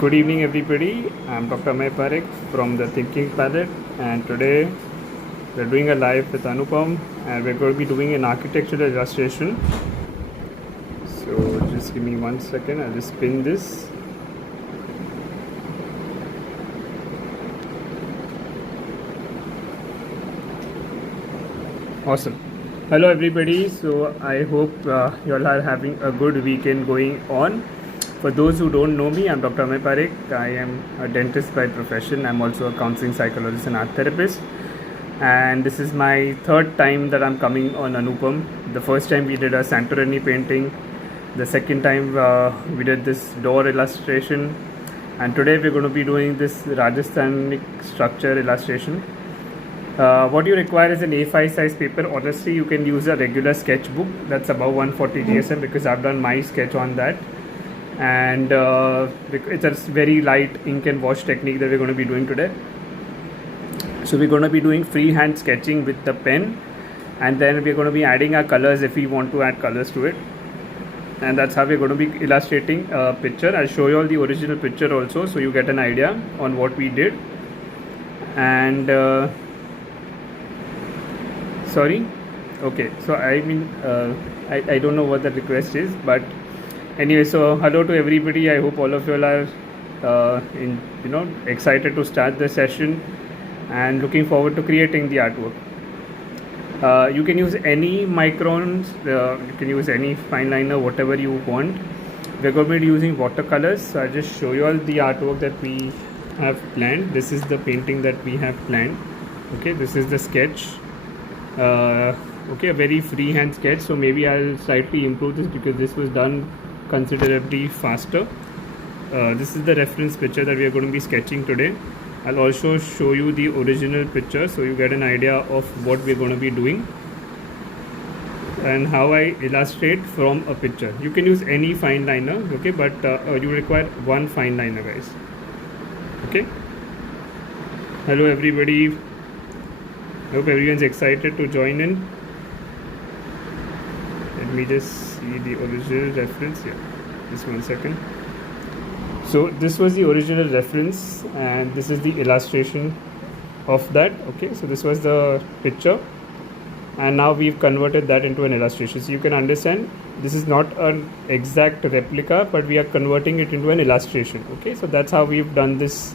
Good evening, everybody. I'm Dr. Amay Parekh from the Thinking Palette, and today we're doing a live with Anupam, and we're going to be doing an architectural illustration. So just give me 1 second. I'll just pin this. Awesome. Hello, everybody. So I hope you all are having a good weekend going on. For those who don't know me, I'm Dr. Amay Parekh. I am a dentist by profession. I'm also a counseling psychologist and art therapist. And this is my third time that I'm coming on Anupam. The first time we did a Santorini painting. The second time we did this door illustration. And today we're going to be doing this Rajasthanic structure illustration. What you require is an A5 size paper. Honestly, you can use a regular sketchbook that's above 140 GSM because I've done my sketch on that. And it's a very light ink and wash technique that we're going to be doing today. So we're going to be doing freehand sketching with the pen, and then we're going to be adding our colors if we want to add colors to it. And that's how we're going to be illustrating a picture. I'll show you all the original picture also, so you get an idea on what we did. And sorry, okay, so I mean I don't know what the request is, but anyway, so hello to everybody. I hope all of you all are excited to start the session and looking forward to creating the artwork. You can use any microns, you can use any fine liner, whatever you want. We're going to be using watercolors, so I'll just show you all the artwork that we have planned. This is the painting that we have planned. Okay, this is the sketch. Okay, a very freehand sketch, so maybe I'll slightly improve this because this was done considerably faster. This is the reference picture that we are going to be sketching today. I'll also show you the original picture so you get an idea of what we're going to be doing and how I illustrate from a picture. You can use any fine liner, okay, but you require one fine liner, guys. Okay, hello everybody. I hope everyone's excited to join in. Let me just see the original reference here. Just 1 second. So this was the original reference and this is the illustration of that. Okay, so this was the picture and now we've converted that into an illustration. So you can understand this is not an exact replica, but we are converting it into an illustration. Okay, so that's how we've done this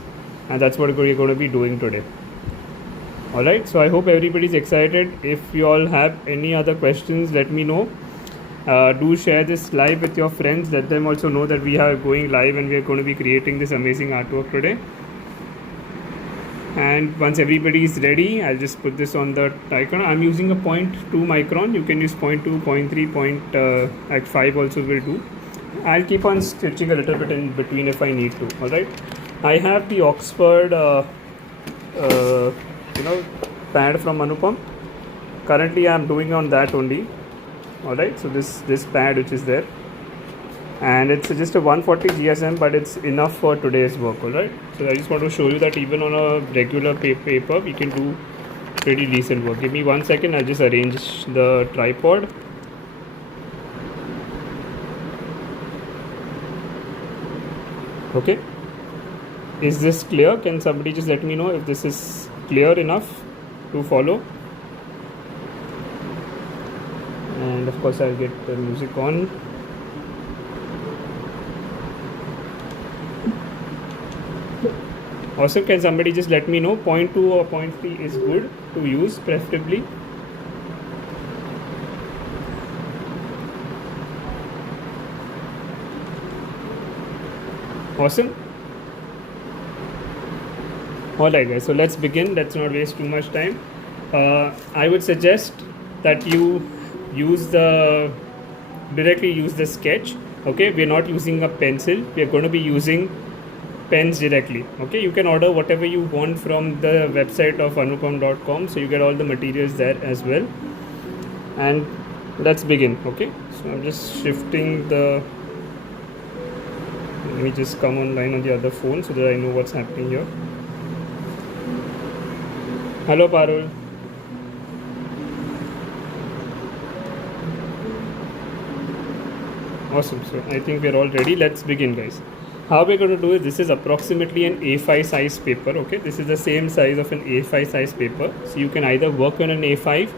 and that's what we're going to be doing today. Alright, so I hope everybody's excited. If you all have any other questions, let me know. Do share this live with your friends. Let them also know that we are going live and we are going to be creating this amazing artwork today. And once everybody is ready, I'll just put this on the icon. I'm using a 0.2 micron. You can use 0.2, 0.3, at 5 also will do. I'll keep on stitching a little bit in between if I need to. Alright, I have the Oxford pad from Anupam. Currently I'm doing on that only. Alright, so this pad which is there, and it's just a 140 GSM, but it's enough for today's work. Alright, so I just want to show you that even on a regular paper we can do pretty decent work. Give me 1 second, I'll just arrange the tripod. Okay, is this clear? Can somebody just let me know if this is clear enough to follow? And of course I'll get the music on. Also, can somebody just let me know 0.2 or 0.3 is good to use preferably. Awesome. Alright guys, so let's begin. Let's not waste too much time. I would suggest that you directly use the sketch. Okay, we're not using a pencil, we're going to be using pens directly. Okay, you can order whatever you want from the website of anupam.com, so you get all the materials there as well. And let's begin. Okay, so I'm just shifting the, let me just come online on the other phone so that I know what's happening here. Hello Parul. Awesome. So I think we're all ready. Let's begin, guys. How we're going to do it, this is approximately an A5 size paper. Okay, this is the same size of an A5 size paper, so you can either work on an A5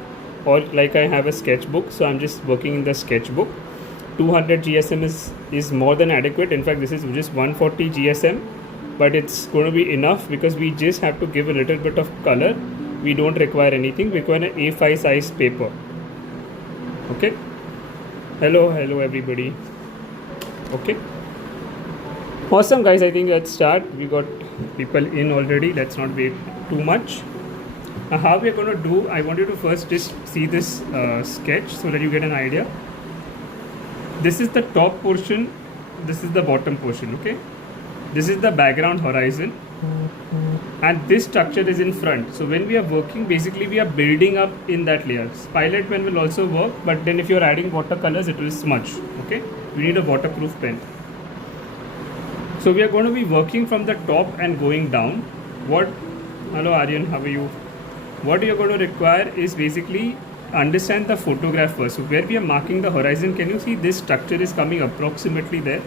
or like I have a sketchbook, so I'm just working in the sketchbook. 200 GSM is more than adequate. In fact, this is just 140 GSM, but it's going to be enough because we just have to give a little bit of color. We don't require anything. We require an A5 size paper. Okay, hello everybody. Okay, awesome guys, I think let's start. We got people in already, let's not wait too much. How we are going to do, I want you to first just see this sketch so that you get an idea. This is the top portion, this is the bottom portion. Okay, this is the background horizon, and this structure is in front. So when we are working, basically we are building up in that layer. Pilot pen will also work, but then if you are adding watercolors, it will smudge. Okay, we need a waterproof pen. So we are going to be working from the top and going down. Hello Aryan, how are you? What you're going to require is basically understand the photograph first. So where we are marking the horizon, can you see this structure is coming approximately there?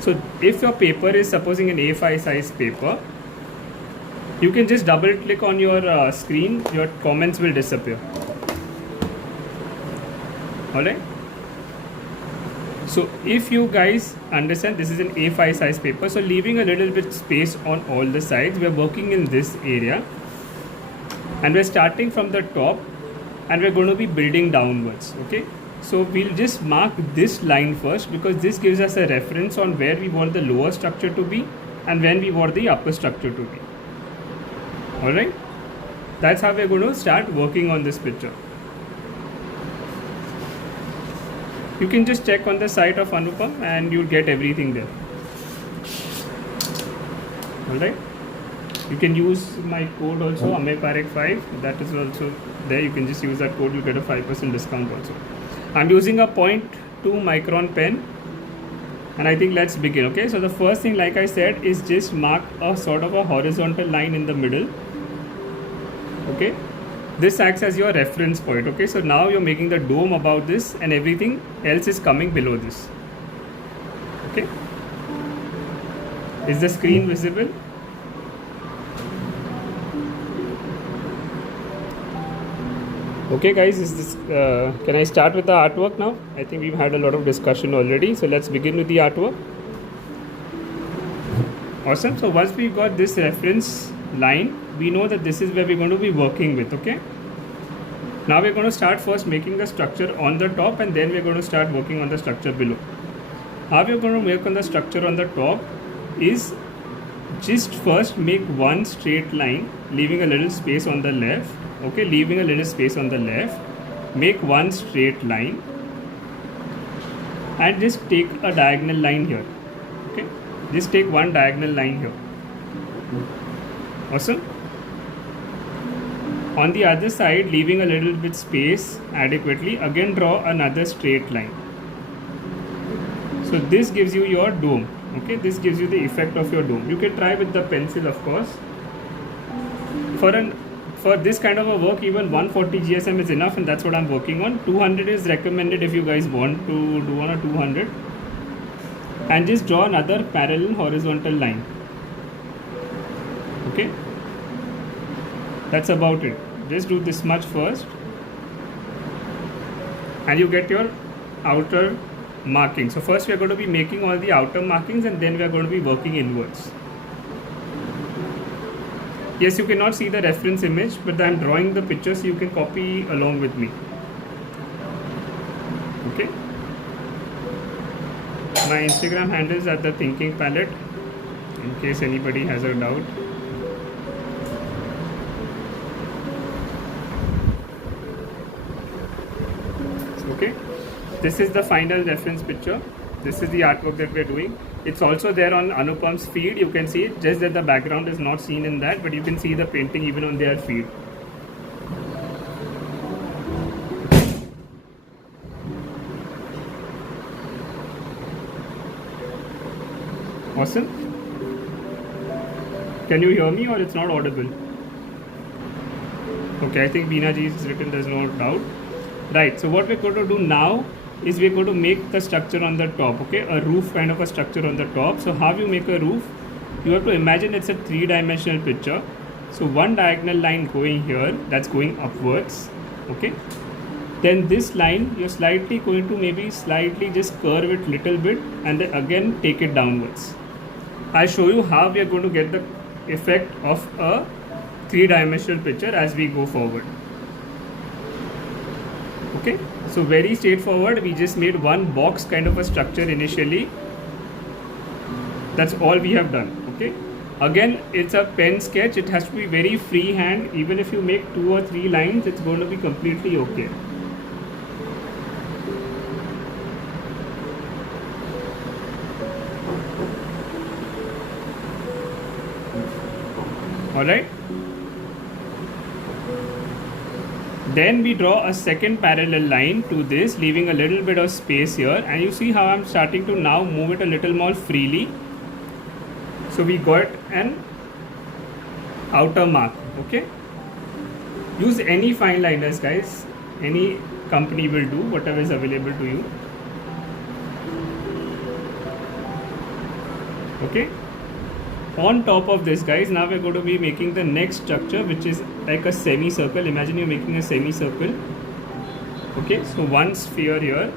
So if your paper is supposing an A5 size paper, you can just double click on your screen, your comments will disappear. Alright. So if you guys understand, this is an A5 size paper, so leaving a little bit space on all the sides, we are working in this area and we're starting from the top and we're going to be building downwards. Okay, so we'll just mark this line first because this gives us a reference on where we want the lower structure to be and when we want the upper structure to be. Alright, that's how we're going to start working on this picture. You can just check on the site of Anupam and you'll get everything there. Alright, you can use my code also, AmeyParekh5, that is also there. You can just use that code, you get a 5% discount also. I'm using a 0.2 micron pen and I think let's begin. Okay, so the first thing, like I said, is just mark a sort of a horizontal line in the middle. Okay, this acts as your reference point. Okay, so now you're making the dome above this and everything else is coming below this. Okay, is the screen visible? Okay guys, is this can I start with the artwork now? I think we've had a lot of discussion already, so let's begin with the artwork. Awesome. So once we got this reference line, we know that this is where we're going to be working with. Okay, now we're going to start first making the structure on the top and then we're going to start working on the structure below. How we're going to make on the structure on the top is just first make one straight line, leaving a little space on the left. Okay, leaving a little space on the left, make one straight line and just take a diagonal line here. Okay, just take one diagonal line here. Awesome. On the other side, leaving a little bit space adequately, again draw another straight line. So this gives you your dome. Okay, this gives you the effect of your dome. You can try with the pencil, of course. For this kind of a work, even 140 GSM is enough, and that's what I'm working on. 200 is recommended if you guys want to do on a 200. And just draw another parallel horizontal line. Okay, that's about it. Just do this much first and you get your outer marking. So first we are going to be making all the outer markings and then we are going to be working inwards. Yes, you cannot see the reference image, but I am drawing the picture so you can copy along with me. Okay. My Instagram handle is at the Thinking Palette, in case anybody has a doubt. Okay. This is the final reference picture. This is the artwork that we are doing. It's also there on Anupam's feed. You can see it, just that the background is not seen in that, but you can see the painting even on their feed. Awesome. Can you hear me or it's not audible? Okay, I think Beena ji is written, there's no doubt. Right, so what we're going to do now is we're going to make the structure on the top, okay, a roof kind of a structure on the top. So how you make a roof? You have to imagine it's a three-dimensional picture. So one diagonal line going here, that's going upwards, okay. Then this line, you're slightly going to maybe slightly just curve it little bit and then again take it downwards. I'll show you how we are going to get the effect of a three-dimensional picture as we go forward. Okay, so very straightforward. We just made one box kind of a structure initially. That's all we have done. Okay, again, it's a pen sketch. It has to be very freehand. Even if you make 2 or 3 lines, it's going to be completely okay. Alright. Then we draw a second parallel line to this, leaving a little bit of space here, and you see how I'm starting to now move it a little more freely. So we got an outer mark, okay. Use any fine liners, guys. Any company will do, whatever is available to you. Okay. On top of this, guys, now we're going to be making the next structure, which is like a semicircle. Imagine you're making a semicircle. Okay, so one sphere here,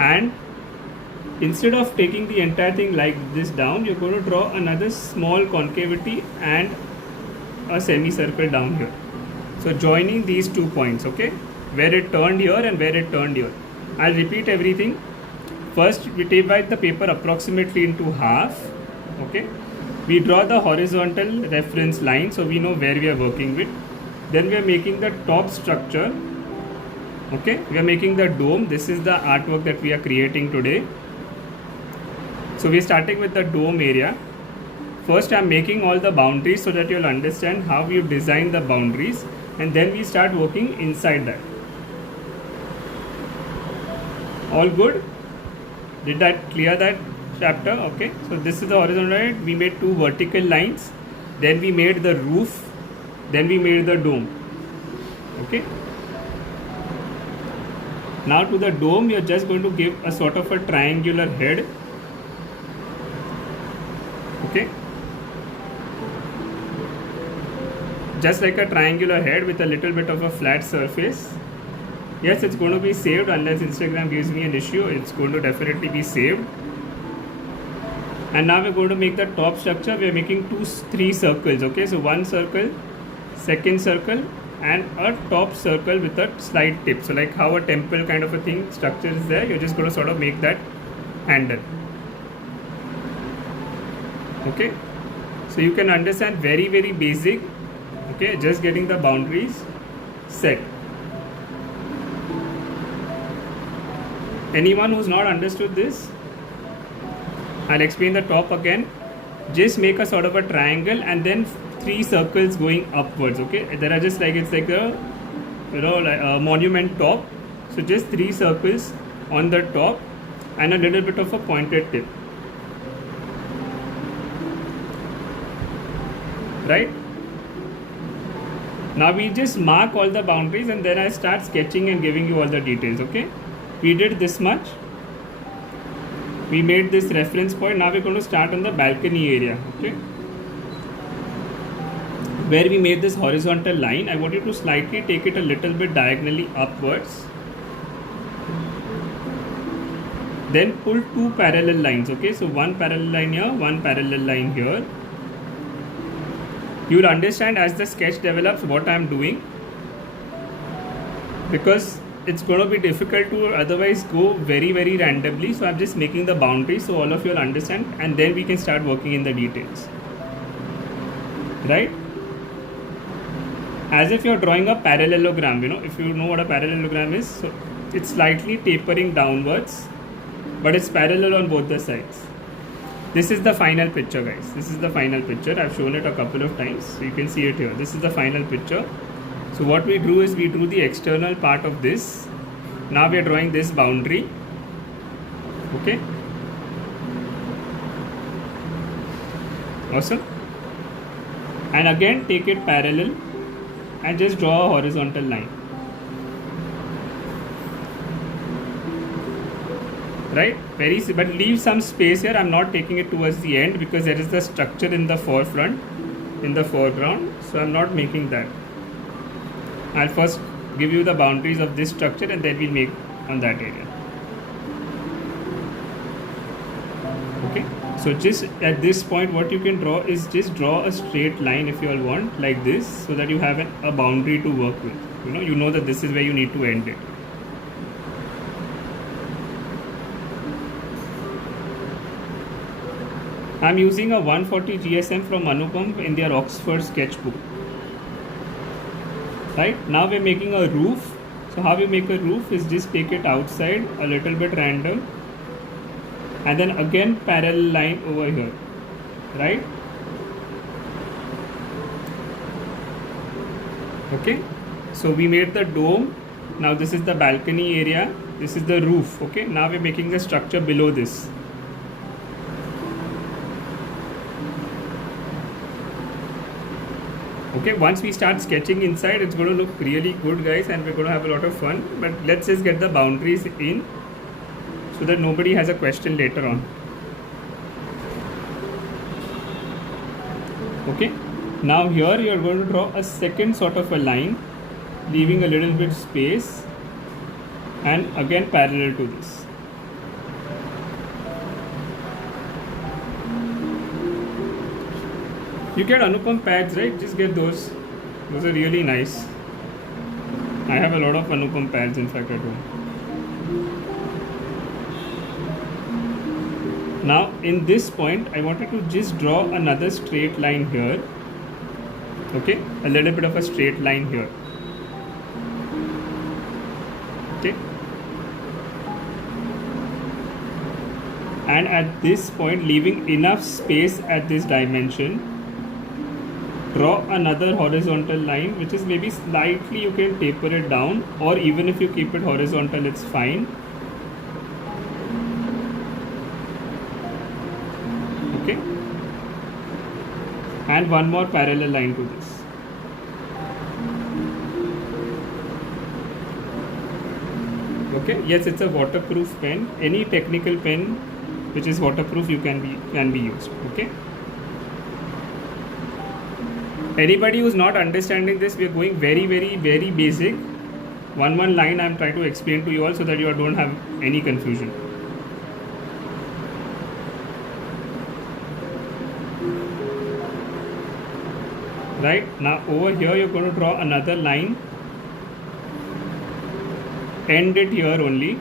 and instead of taking the entire thing like this down, you're going to draw another small concavity and a semicircle down here. So joining these 2 points, okay, where it turned here and where it turned here. I'll repeat everything. First, we divide the paper approximately into half. Okay, we draw the horizontal reference line so we know where we are working with. Then we are making the top structure. Okay, we are making the dome. This is the artwork that we are creating today. So we are starting with the dome area. First, I am making all the boundaries so that you will understand how you design the boundaries, and then we start working inside that. All good? Did that clear that chapter? Okay, so this is the horizontal line. We made 2 vertical lines, then we made the roof, then we made the dome. Okay, now to the dome, you're just going to give a sort of a triangular head. Okay, just like a triangular head with a little bit of a flat surface. Yes, it's going to be saved unless Instagram gives me an issue. It's going to definitely be saved. And now we're going to make the top structure. We're making 3 circles. Okay, so one circle, second circle, and a top circle with a slight tip. So like how a temple kind of a thing structure is there, you're just going to sort of make that handle. Okay, so you can understand very basic. Okay, just getting the boundaries set. Anyone who's not understood this, I'll explain the top again. Just make a sort of a triangle and then 3 circles going upwards. Okay, there are just like, it's like a, you know, like a monument top. So just 3 circles on the top and a little bit of a pointed tip. Right? Now we just mark all the boundaries and then I start sketching and giving you all the details. Okay, we did this much. We made this reference point. Now we're going to start on the balcony area. Okay, where we made this horizontal line, I want you to slightly take it a little bit diagonally upwards. Then pull 2 parallel lines. Okay, so one parallel line here, one parallel line here. You will understand as the sketch develops what I am doing, because it's going to be difficult to otherwise go very randomly. So I'm just making the boundaries so all of you will understand, and then we can start working in the details. Right? As if you're drawing a parallelogram, you know, if you know what a parallelogram is, so it's slightly tapering downwards, but it's parallel on both the sides. This is the final picture, guys. This is the final picture. I've shown it a couple of times, so you can see it here. This is the final picture. So what we drew is we drew the external part of this. Now we are drawing this boundary. Okay. Awesome. And again take it parallel and just draw a horizontal line. right? But leave some space here. I'm not taking it towards the end because there is the structure in the foreground, so I'm not making that. I'll first give you the boundaries of this structure and then we'll make on that area. Okay, so just at this point what you can draw is just draw a straight line if you all want, like this, so that you have a boundary to work with. You know that this is where you need to end it. I'm using a 140 GSM from Anupam in their Oxford sketchbook. Right, now we're making a roof. So how we make a roof is just take it outside a little bit random and then again parallel line over here, right? Okay, so we made the dome. Now this is the balcony area, this is the roof. Okay, now we're making the structure below this. Okay, once we start sketching inside, it's going to look really good, guys, and we're going to have a lot of fun. But let's just get the boundaries in so that nobody has a question later on. Okay, now here you're going to draw a second sort of a line, leaving a little bit space and again parallel to this. You get Anupam pads, right? Just get those. Those are really nice. I have a lot of Anupam pads, in fact, at home. Now, in this point, I wanted to just draw another straight line here. Okay, a little bit of a straight line here. Okay. And at this point, leaving enough space at this dimension, draw another horizontal line, which is maybe slightly, you can taper it down, or even if you keep it horizontal, it's fine. Okay, and one more parallel line to this. Okay, yes, it's a waterproof pen. Any technical pen which is waterproof can be used. Okay, anybody who's not understanding this, we are going very basic. One line I'm trying to explain to you all so that you don't have any confusion. Right, now over here you're going to draw another line, end it here only,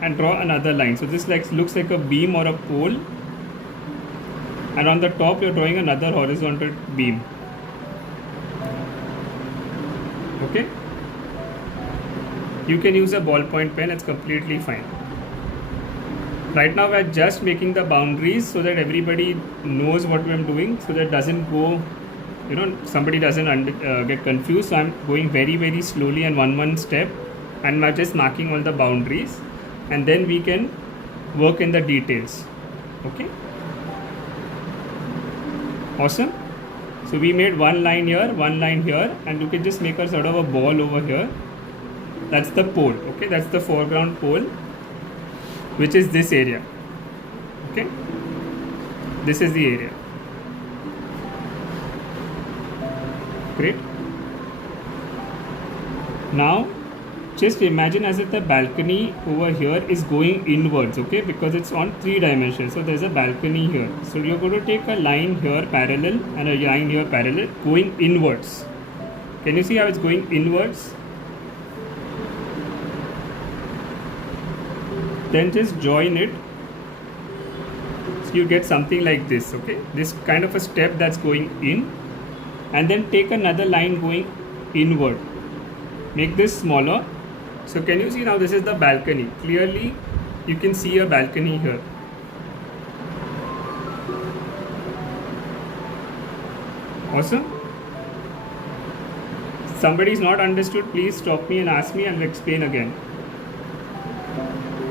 and draw another line. So this looks like a beam or a pole, and on the top you're drawing another horizontal beam. Okay, you can use a ballpoint pen, it's completely fine. Right now we're just making the boundaries so that everybody knows what we're doing, so that doesn't go, somebody doesn't get confused. So I'm going very slowly and one step, and I'm just marking all the boundaries, and then we can work in the details. Okay, awesome. So we made one line here, and you can just make a sort of a ball over here. That's the pole. Okay, that's the foreground pole, which is this area. Okay, this is the area. Great. Now just imagine as if the balcony over here is going inwards, okay, because it's on 3 dimensions. So there's a balcony here, so you're going to take a line here parallel and a line here parallel going inwards. Can you see how it's going inwards? Then just join it, so you get something like this. Okay, this kind of a step that's going in, and then take another line going inward, make this smaller. So can you see now this is the balcony? Clearly you can see a balcony here. Awesome. Somebody is not understood, please stop me and ask me, and I'll explain again.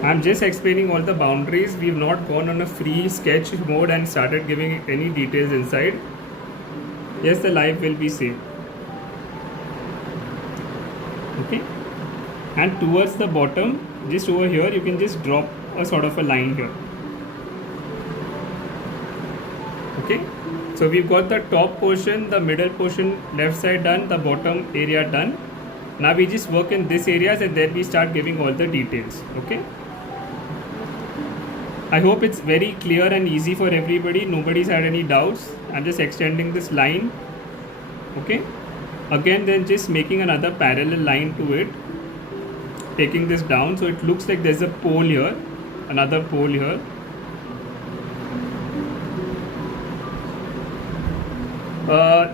I'm just explaining all the boundaries. We've not gone on a free sketch mode and started giving any details inside. Yes, the live will be saved. Okay, and towards the bottom, just over here, you can just drop a sort of a line here. Okay, so we've got the top portion, the middle portion left side done, the bottom area done. Now we just work in this areas and then we start giving all the details. Okay, I hope it's very clear and easy for everybody. Nobody's had any doubts. I'm just extending this line. Okay, again then just making another parallel line to it, taking this down so it looks like there's a pole here, another pole here.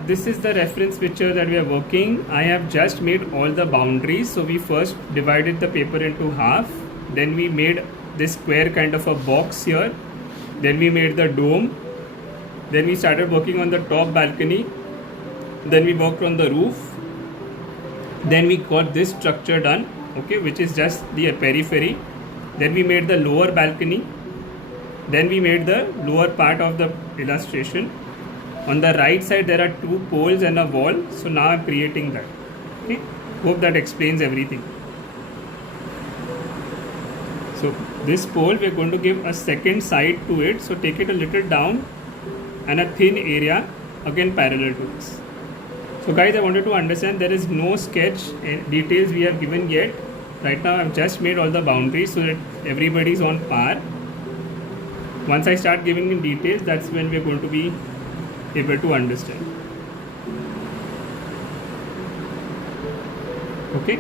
This is the reference picture that we are working. I have just made all the boundaries. So we first divided the paper into half, then we made this square kind of a box here, then we made the dome, then we started working on the top balcony, then we worked on the roof, then we got this structure done, okay, which is just the periphery. Then we made the lower balcony, then we made the lower part of the illustration. On the right side there are two poles and a wall, so now I'm creating that. Okay, hope that explains everything. So this pole we are going to give a second side to it, so take it a little down and a thin area again parallel to this. So guys, I wanted to understand there is no sketch details we have given yet. Right now I've just made all the boundaries so that everybody is on par. Once I start giving in details, that's when we are going to be able to understand. Okay,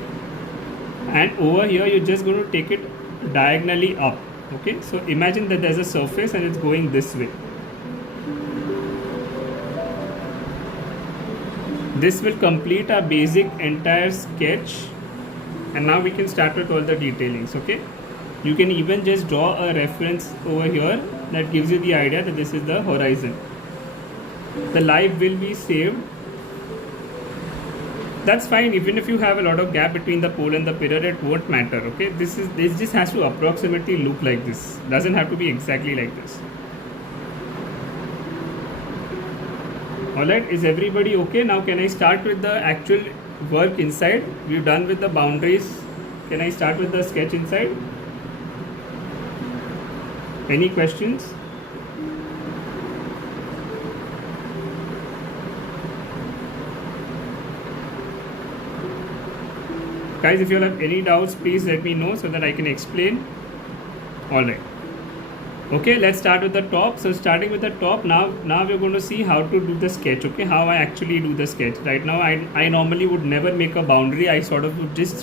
and over here you're just going to take it diagonally up. Okay, so imagine that there's a surface and it's going this way. This will complete our basic entire sketch, and now we can start with all the detailings. Okay, you can even just draw a reference over here that gives you the idea that this is the horizon. The live will be saved. That's fine. Even if you have a lot of gap between the pole and the pillar, it won't matter. Okay, this just has to approximately look like this. Doesn't have to be exactly like this. Alright, is everybody okay? Now can I start with the actual work inside? We're done with the boundaries. Can I start with the sketch inside? Any questions? Guys, if you have any doubts, please let me know so that I can explain. Alright. Okay, let's start with the top. So starting with the top, now we're going to see how to do the sketch. Okay, how I actually do the sketch. Right now I normally would never make a boundary. I would just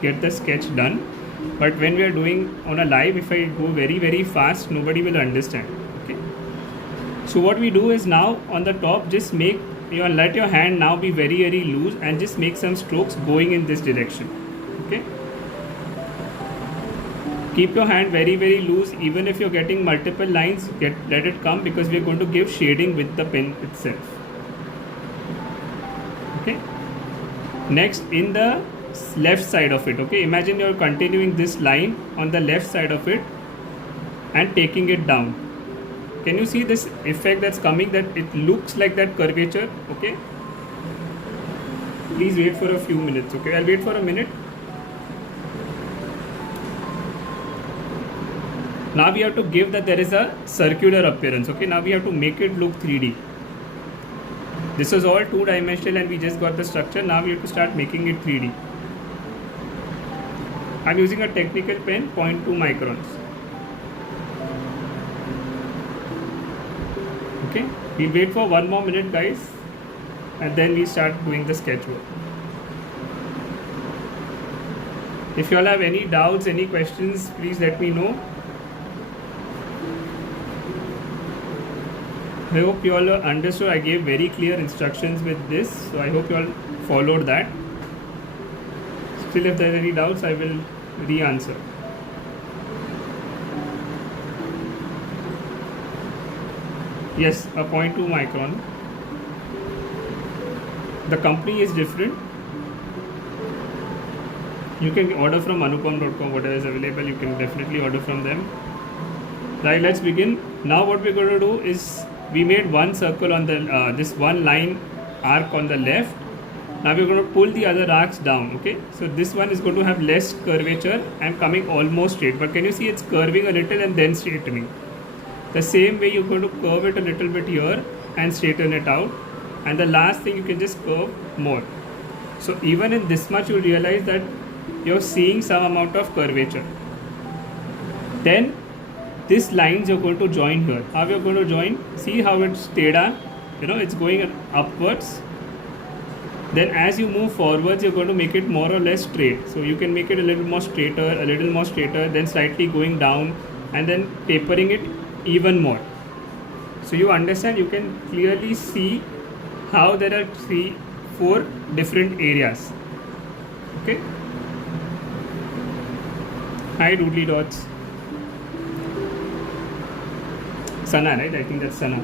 get the sketch done. But when we are doing on a live, if I go very very fast, nobody will understand. Okay, so what we do is now on the top, just make let your hand now be very very loose and just make some strokes going in this direction. Okay, keep your hand very very loose. Even if you're getting multiple lines, let it come, because we're going to give shading with the pen itself. Okay, next in the left side of it, okay, imagine you're continuing this line on the left side of it and taking it down. Can you see this effect that's coming, that it looks like that curvature? Okay, please wait for a few minutes. Okay, I'll wait for a minute. Now we have to give that there is a circular appearance. Okay, now we have to make it look 3D. This was all two-dimensional and we just got the structure. Now we have to start making it 3D. I'm using a technical pen, 0.2 microns. Okay, we'll wait for one more minute, guys, and then we start doing the sketch work. If you all have any doubts, any questions, please let me know. I hope you all understood. I gave very clear instructions with this, so I hope you all followed that. Still, if there are any doubts, I will re-answer. Yes, a 0.2 micron. The company is different. You can order from anupam.com, whatever is available, you can definitely order from them. Right, let's begin. Now what we're going to do is, we made one circle on the this one line arc on the left, Now we're going to pull the other arcs down. Okay, so this one is going to have less curvature and coming almost straight, but can you see it's curving a little and then straightening? The same way you're going to curve it a little bit here and straighten it out, and the last thing you can just curve more. So even in this much you realize that you're seeing some amount of curvature. Then these lines you're going to join here. How you're going to join? See how it's teda, it's going upwards. Then as you move forwards, you're going to make it more or less straight. So you can make it a little more straighter, then slightly going down, and then tapering it even more. So you understand, you can clearly see how there are 3-4 different areas. Okay. Hi Doodly Dots. Sana, right? I think that's Sana.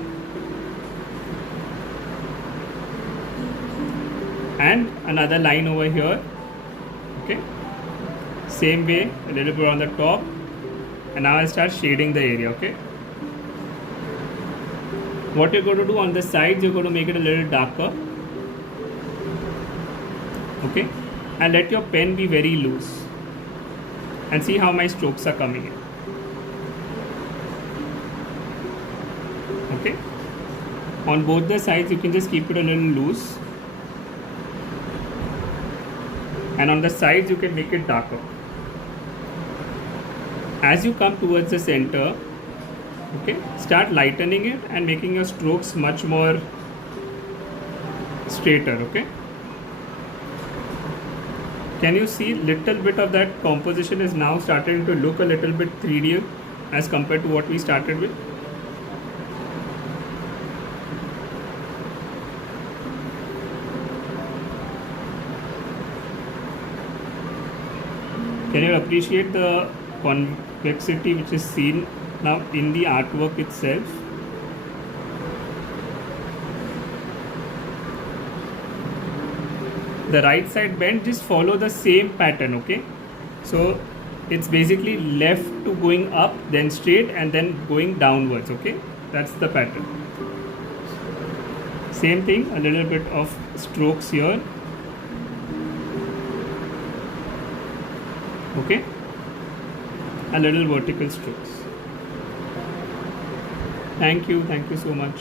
And another line over here. Okay. Same way, a little bit on the top. And now I'll start shading the area. Okay. What you're going to do on the sides, you're going to make it a little darker. Okay. And let your pen be very loose. And see how my strokes are coming in. Okay. On both the sides, you can just keep it a little loose. And on the sides, you can make it darker. As you come towards the center, okay, start lightening it and making your strokes much more straighter. Okay. Can you see little bit of that composition is now starting to look a little bit 3D as compared to what we started with? Can you appreciate the convexity which is seen now in the artwork itself? The right side bend, just follow the same pattern. Okay, so it's basically left to going up, then straight, and then going downwards. Okay, that's the pattern. Same thing, a little bit of strokes here. Okay, a little vertical strokes. Thank you so much.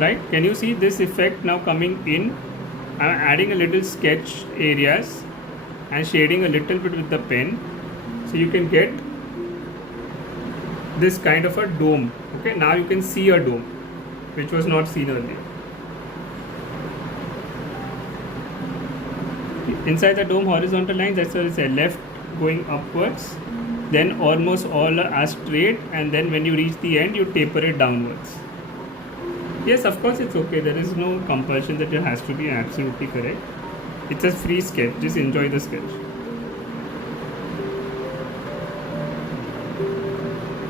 Right, can you see this effect now coming in? I'm adding a little sketch areas and shading a little bit with the pen, so you can get this kind of a dome. Okay, now you can see a dome which was not seen earlier. Inside the dome, horizontal lines, that's what I said, left going upwards, then almost all are straight, and then when you reach the end, you taper it downwards. Yes, of course it's okay. There is no compulsion that it has to be absolutely correct. It's a free sketch. Just enjoy the sketch.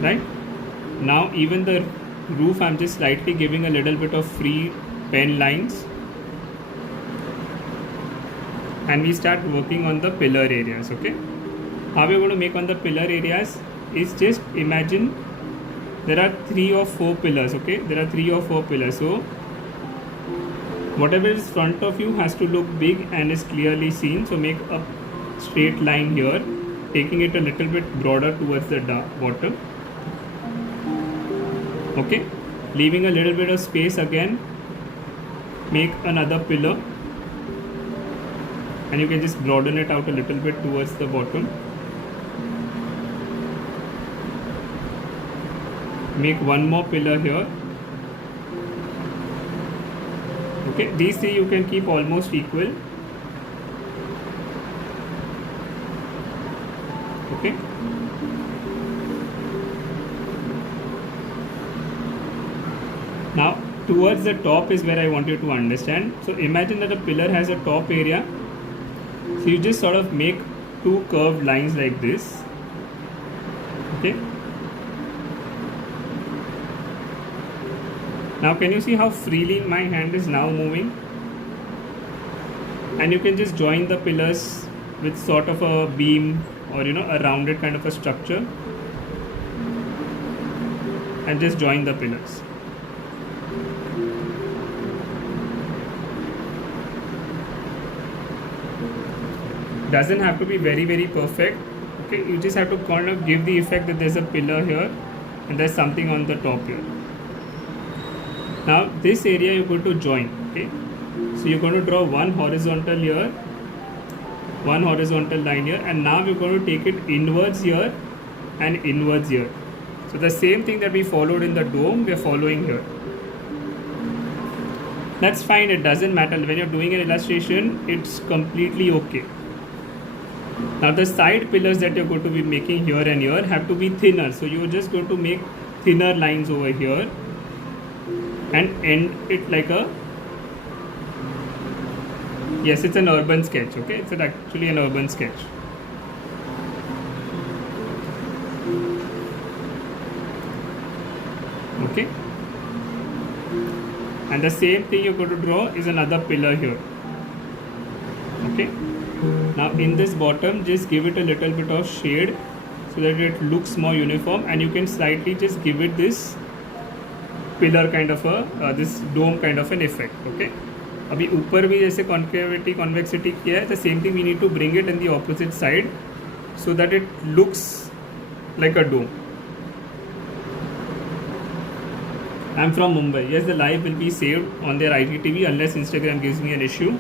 Right? Now even the roof, I'm just slightly giving a little bit of free pen lines. And we start working on the pillar areas. Okay? How we're going to make on the pillar areas is just imagine there are 3 or 4 pillars. Okay, there are 3 or 4 pillars. So whatever is front of you has to look big and is clearly seen. So make a straight line here, taking it a little bit broader towards the bottom. Okay, leaving a little bit of space again. Make another pillar, and you can just broaden it out a little bit towards the bottom. Make one more pillar here. Okay, these 3 you can keep almost equal. Okay, now towards the top is where I want you to understand. So imagine that a pillar has a top area, so you just sort of make 2 curved lines like this. Okay, now can you see how freely my hand is now moving? And you can just join the pillars with sort of a beam or a rounded kind of a structure, and just join the pillars. doesn't have to be very perfect. Okay, you just have to kind of give the effect that there's a pillar here and there's something on the top here. Now this area you're going to join. Okay, so you're going to draw one horizontal here, one horizontal line here, and now we're going to take it inwards here and inwards here. So the same thing that we followed in the dome, we're following here. That's fine, it doesn't matter. When you're doing an illustration, it's completely okay. Now the side pillars that you're going to be making here and here have to be thinner. So you're just going to make thinner lines over here and end it like a, yes, it's an urban sketch. Okay, it's actually an urban sketch. Okay, and the same thing you're going to draw is another pillar here. Okay, now in this bottom, just give it a little bit of shade so that it looks more uniform, and you can slightly just give it this pillar kind of a this dome kind of an effect. Okay, अभी ऊपर भी जैसे concavity convexity किया है, the same thing we need to bring it in the opposite side so that it looks like a dome. I'm from Mumbai. Yes, the live will be saved on their IGTV unless Instagram gives me an issue.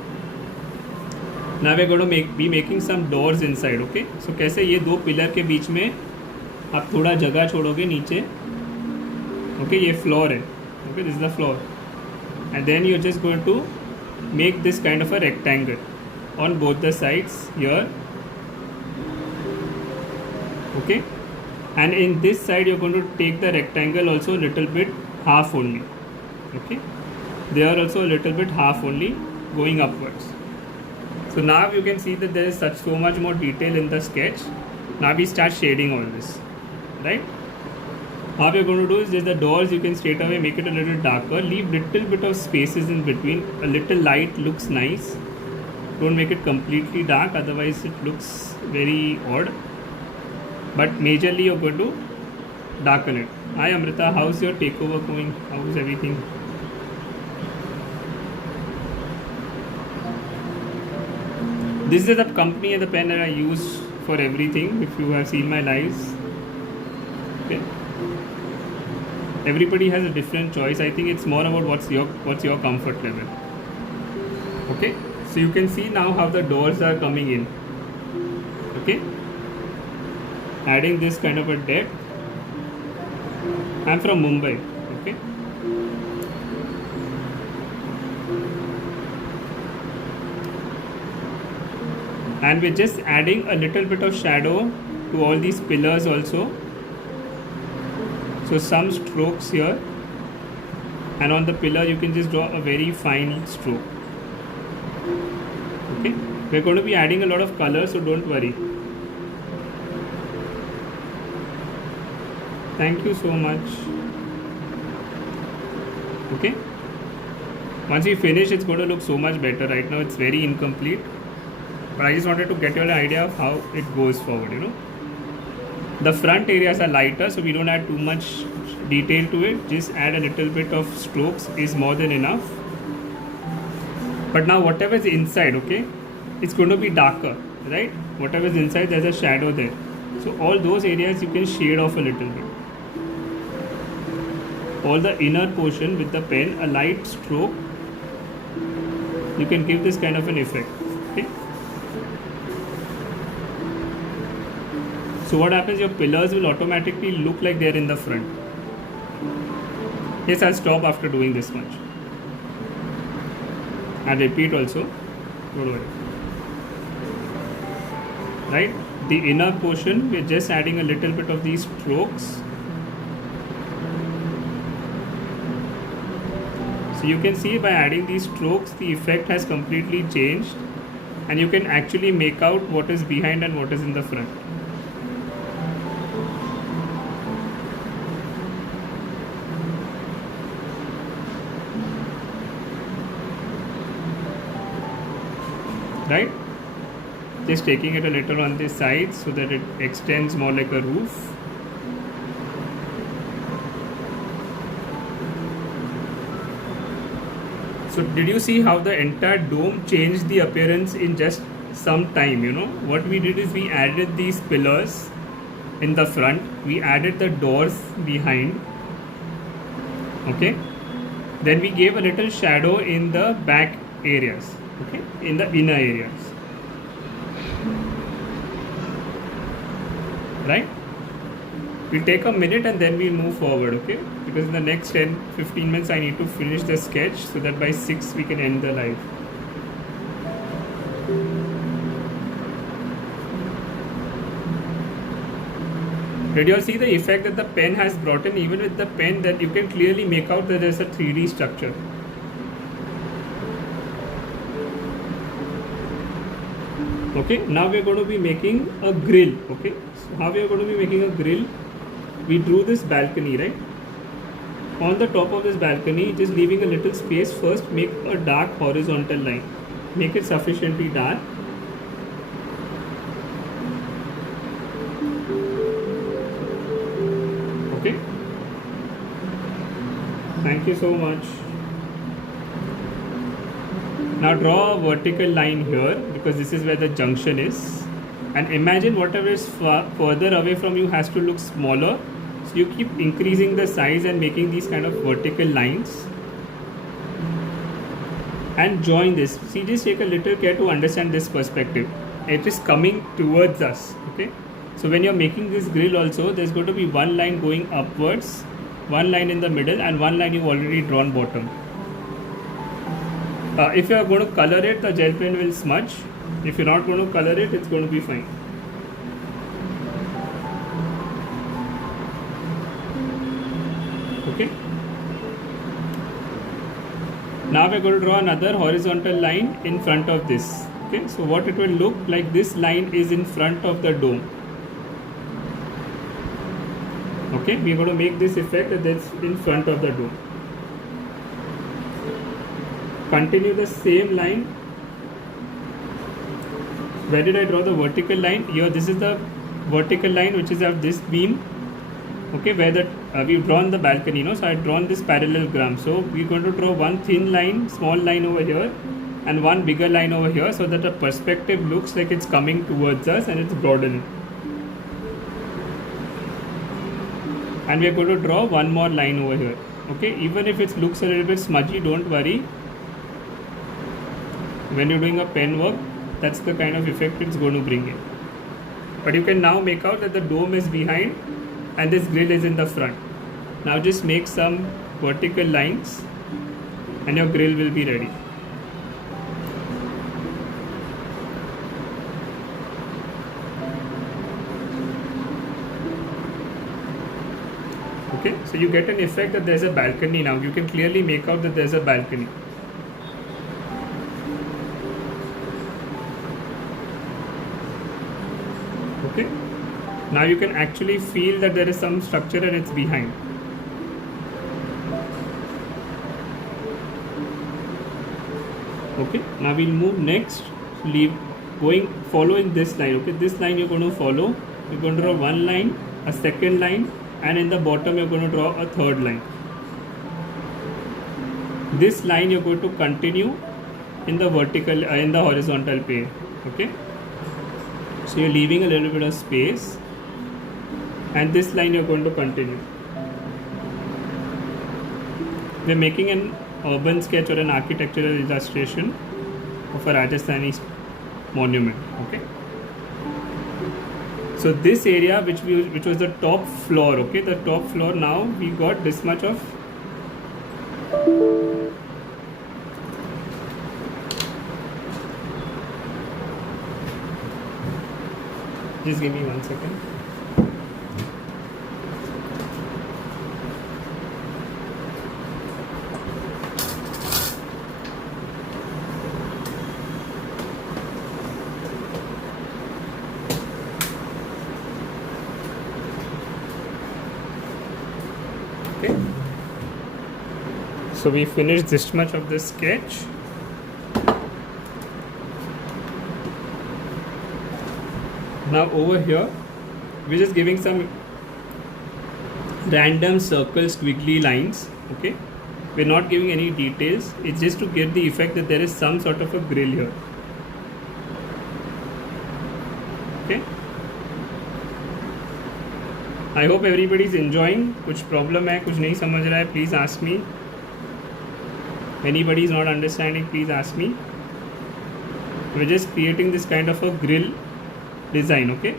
Now we're going to be making some doors inside. Okay, so कैसे ये दो pillar के बीच में आप थोड़ा जगह छोड़ोगे नीचे. Okay, ये floor है. Okay, this is the floor, and then you're just going to make this kind of a rectangle on both the sides here. Okay, and in this side you're going to take the rectangle also a little bit half only. Okay, there also a little bit half only going upwards. So now you can see that there is so much more detail in the sketch. Now we start shading all this, right? How we are going to do is just the doors, you can straight away make it a little darker, leave little bit of spaces in between. A little light looks nice. Don't make it completely dark, otherwise it looks very odd. But majorly you're going to darken it. Hi Amrita, how's your takeover going? How's everything? This is the company and the pen that I use for everything. If you have seen my lives, okay. Everybody has a different choice. I think it's more about what's your comfort level. Okay, so you can see now how the doors are coming in. Okay, adding this kind of a depth. I'm from Mumbai. Okay, and we're just adding a little bit of shadow to all these pillars also. So some strokes here, and on the pillar you can just draw a very fine stroke. Okay, we're going to be adding a lot of color, so don't worry. Thank you so much. Okay, once we finish, it's going to look so much better. Right now it's very incomplete, but I just wanted to get you an idea of how it goes forward, you know. The front areas are lighter, so we don't add too much detail to it. Just add a little bit of strokes is more than enough. But now whatever is inside, okay, it's going to be darker, right? Whatever is inside, there's a shadow there. So all those areas you can shade off a little bit. All the inner portion with the pen, a light stroke, you can give this kind of an effect. Okay. So what happens, your pillars will automatically look like they're in the front. Yes, I'll stop after doing this much. And repeat also. Don't worry. Right? The inner portion, we're just adding a little bit of these strokes. So you can see by adding these strokes, the effect has completely changed. And you can actually make out what is behind and what is in the front. Right? Just taking it a little on the sides so that it extends more like a roof. So did you see how the entire dome changed the appearance in just some time, you know. What we did is we added these pillars in the front, we added the doors behind, okay. Then we gave a little shadow in the back areas, okay, in the inner areas, right? We'll take a minute and then we'll move forward, okay, because in the next 10-15 minutes I need to finish the sketch so that by 6 we can end the live. Did you all see the effect that the pen has brought in? Even with the pen, that you can clearly make out that there's a 3D structure. Okay, now we're going to be making a grill. Okay, so how we are going to be making a grill? We drew this balcony, right? On the top of this balcony, just leaving a little space, first make a dark horizontal line. Make it sufficiently dark. Okay, thank you so much. Now draw a vertical line here because this is where the junction is, and imagine whatever is further away from you has to look smaller, so you keep increasing the size and making these kind of vertical lines and join this. See, just take a little care to understand this perspective. It is coming towards us, okay. So when you're making this grill also, there's going to be one line going upwards, one line in the middle, and one line you've already drawn bottom. If you are going to color it, the gel pen will smudge. If you're not going to color it, it's going to be fine. Okay. Now we're going to draw another horizontal line in front of this. Okay. So what it will look like, this line is in front of the dome. Okay, we're going to make this effect that's in front of the dome. Continue the same line. Where did I draw the vertical line? Here, this is the vertical line which is at this beam. Okay, where that we've drawn the balcony, no? So I've drawn this parallelogram. So we're going to draw one thin line, small line over here, and one bigger line over here, so that the perspective looks like it's coming towards us and it's broadening. And we are going to draw one more line over here. Okay, even if it looks a little bit smudgy, don't worry. When you're doing a pen work, that's the kind of effect it's going to bring in. But you can now make out that the dome is behind and this grill is in the front. Now just make some vertical lines and your grill will be ready. Okay, so you get an effect that there's a balcony now. You can clearly make out that there's a balcony. Okay, now you can actually feel that there is some structure and it's behind. Okay, now we'll move next. Following this line. Okay, this line you're going to follow. You're going to draw one line, a second line, and in the bottom you're going to draw a third line. This line you're going to continue in the vertical, in the horizontal plane. Okay, so you're leaving a little bit of space, and this line you're going to continue. We're making an urban sketch or an architectural illustration of a Rajasthani monument. Okay, so this area which was the top floor, okay, the top floor, now we got this much of just give me 1 second. Okay, so we finished this much of the sketch. Now over here we're just giving some random circles, squiggly lines. Okay, we're not giving any details, it's just to get the effect that there is some sort of a grill here. I hope everybody is enjoying. कुछ problem है, कुछ नहीं समझ रहा है, please ask me. Anybody is not understanding, please ask me. We're just creating this kind of a grill design, okay?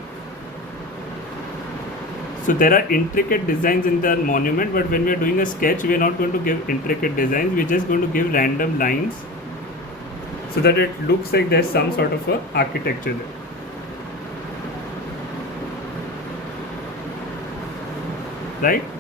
So there are intricate designs in the monument, but when we are doing a sketch, we are not going to give intricate designs. We're just going to give random lines so that it looks like there's some sort of a architecture there. Right?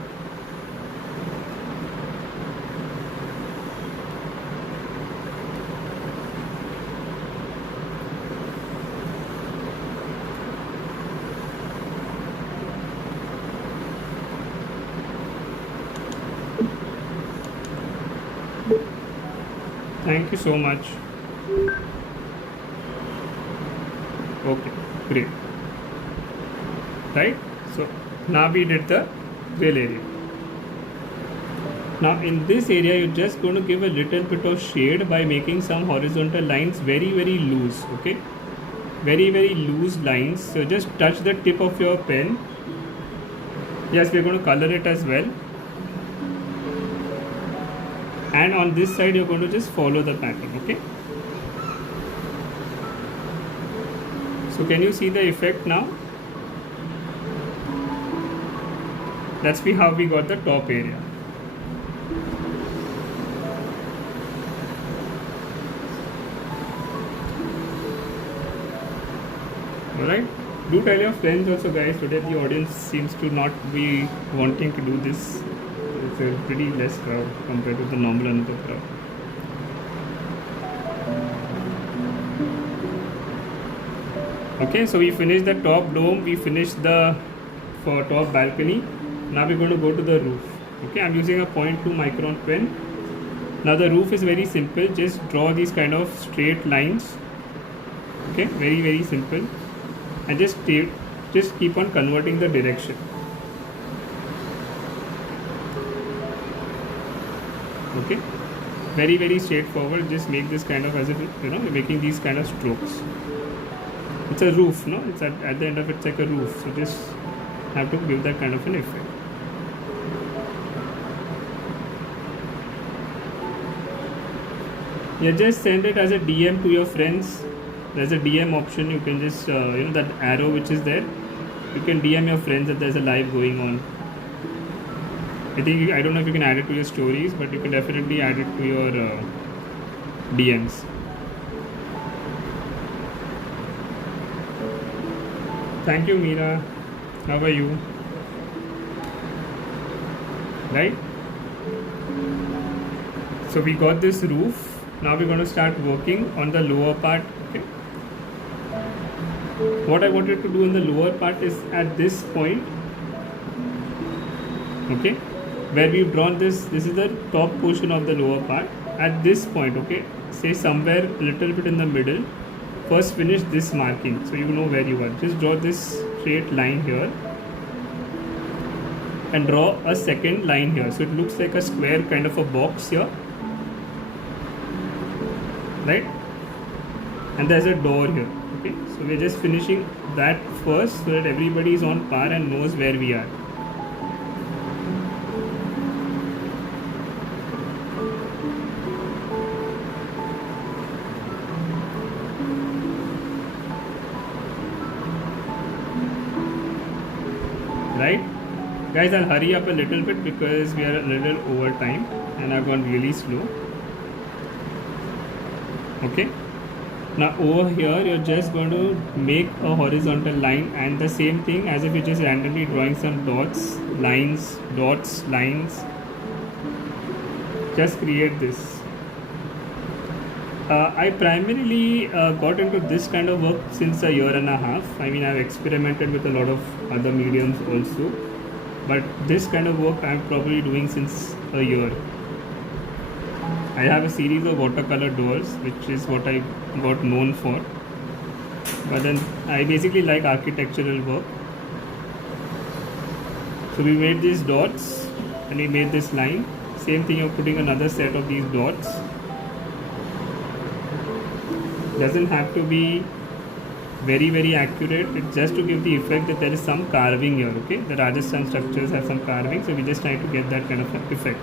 Thank you so much. Okay, great. Right? So now we did the grill area. Now in this area you're just going to give a little bit of shade by making some horizontal lines very loose, okay? Very loose lines. So just touch the tip of your pen. Yes, we're going to color it as well. And on this side you're going to just follow the pattern, okay? So can you see the effect now? Let's see how we got the top area. Alright, do tell your friends also, guys. Today the audience seems to not be wanting to do this. It's a pretty less crowd compared to the normal another crowd. Okay, so we finished the top dome, we finished the top balcony. Now we're going to go to the roof. Okay, I'm using a 0.2 micron pen. Now the roof is very simple. Just draw these kind of straight lines. Okay, very simple, and just keep on converting the direction. Okay, very straightforward. Just make this kind of as if you're making these kind of strokes. It's a roof, no? It's at the end of it's like a roof. So just have to give that kind of an effect. Yeah, just send it as a DM to your friends. There's a DM option. You can just that arrow which is there. You can DM your friends that there's a live going on. I don't know if you can add it to your stories, but you can definitely add it to your DMs. Thank you, Meera. How are you? Right? So we got this roof. Now we're going to start working on the lower part. Okay. What I wanted to do in the lower part is at this point, okay, where we've drawn this is the top portion of the lower part. At this point, okay, say somewhere a little bit in the middle, first finish this marking so you know where you are. Just draw this straight line here and draw a second line here, so it looks like a square kind of a box here, right? And there's a door here. Okay, so we're just finishing that first so that everybody is on par and knows where we are. Right, guys, I'll hurry up a little bit because we are a little over time and I've gone really slow. Okay, now over here you're just going to make a horizontal line, and the same thing as if you're just randomly drawing some dots, lines, just create this. I primarily got into this kind of work since a year and a half. I mean, I've experimented with a lot of other mediums also, but this kind of work I'm probably doing since a year. I have a series of watercolor doors, which is what I got known for, but then I basically like architectural work. So we made these dots and we made this line. Same thing, you're putting another set of these dots. Doesn't have to be very accurate. It's just to give the effect that there is some carving here. Okay, the Rajasthan structures have some carving, so we just try to get that kind of an effect,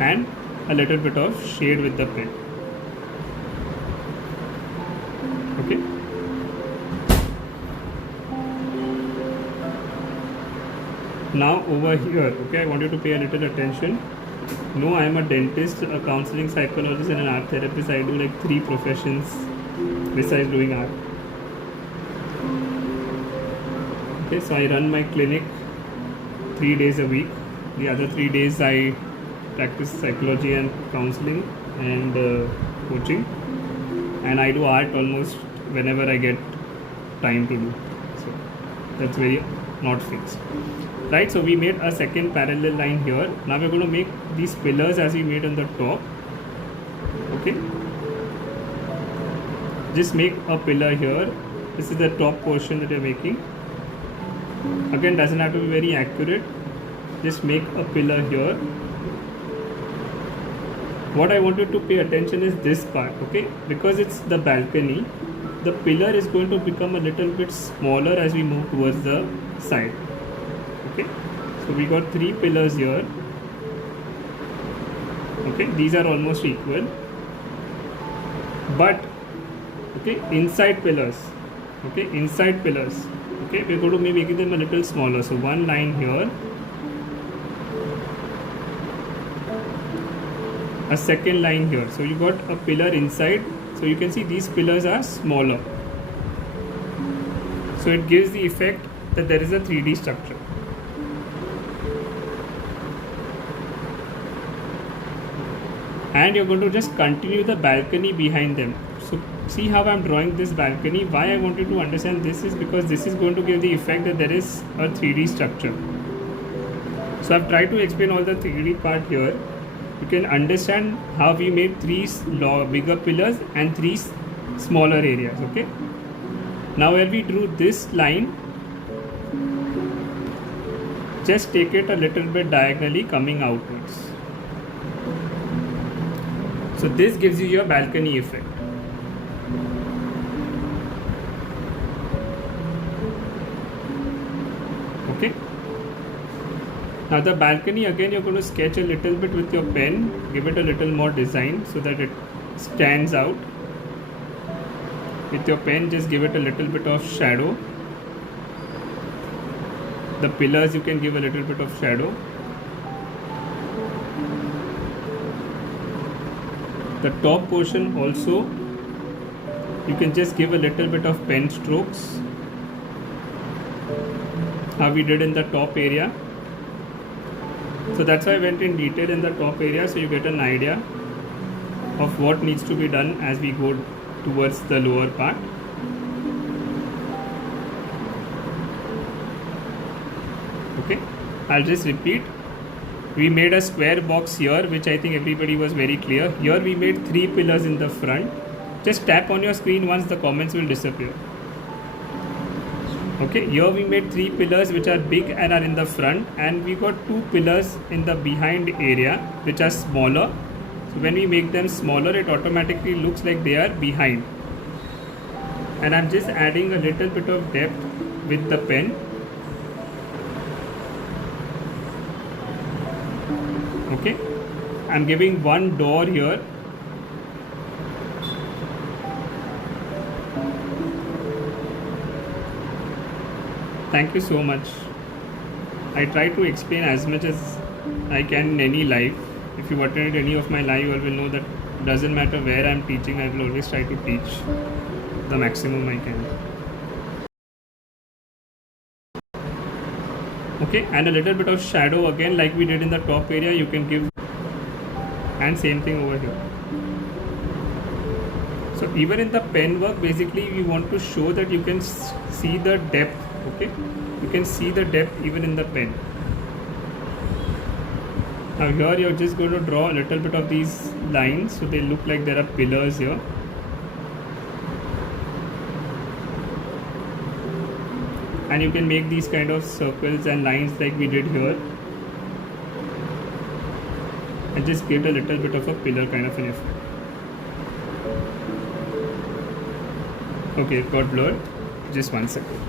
and a little bit of shade with the pen. Okay, now over here, okay, I want you to pay a little attention. No, I am a dentist, a counseling psychologist, and an art therapist. I do like 3 professions besides doing art. Okay, so I run my clinic 3 days a week. The other 3 days I practice psychology and counseling and coaching, and I do art almost whenever I get time to do. So that's very not fixed. Right, so we made a second parallel line here. Now we're going to make these pillars as we made on the top. Okay, just make a pillar here. This is the top portion that you're making. Again, doesn't have to be very accurate. Just make a pillar here. What I wanted to pay attention is this part, okay, because it's the balcony. The pillar is going to become a little bit smaller as we move towards the side. Okay, so we got 3 pillars here. Okay, these are almost equal, but okay, inside pillars, okay, inside pillars, okay, we're going to be making them a little smaller. So one line here, a second line here. So you got a pillar inside, so you can see these pillars are smaller, so it gives the effect that there is a 3D structure. And you're going to just continue the balcony behind them. So see how I'm drawing this balcony. Why I want you to understand this is because this is going to give the effect that there is a 3D structure. So I've tried to explain all the 3D part here. You can understand how we made 3 bigger pillars and 3 smaller areas. Okay, now where we drew this line, just take it a little bit diagonally coming outwards. So this gives you your balcony effect. Okay, now the balcony, again you're going to sketch a little bit with your pen, give it a little more design so that it stands out. With your pen, just give it a little bit of shadow. The pillars, you can give a little bit of shadow. The top portion also, you can just give a little bit of pen strokes, how we did in the top area. So that's why I went in detail in the top area, so you get an idea of what needs to be done as we go towards the lower part. Okay, I'll just repeat. We made a square box here, which I think everybody was very clear. Here we made 3 pillars in the front. Just tap on your screen once, the comments will disappear. Okay, here we made 3 pillars which are big and are in the front, and we got 2 pillars in the behind area which are smaller. So when we make them smaller, it automatically looks like they are behind. And I'm just adding a little bit of depth with the pen. Okay, I'm giving one door here. Thank you so much. I try to explain as much as I can in any live. If you attended any of my live, you will know that doesn't matter where I'm teaching, I will always try to teach the maximum I can. Okay, and a little bit of shadow again, like we did in the top area, you can give, and same thing over here. So even in the pen work, basically we want to show that you can see the depth. Okay, you can see the depth even in the pen. Now here you're just going to draw a little bit of these lines so they look like there are pillars here. And you can make these kind of circles and lines like we did here, and just get a little bit of a pillar kind of an effect. Okay, it got blurred. Just 1 second.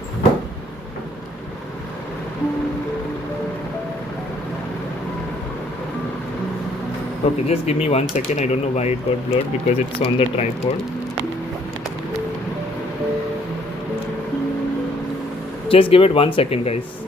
Okay, just give me 1 second. I don't know why it got blurred, because it's on the tripod. Just give it 1 second, guys.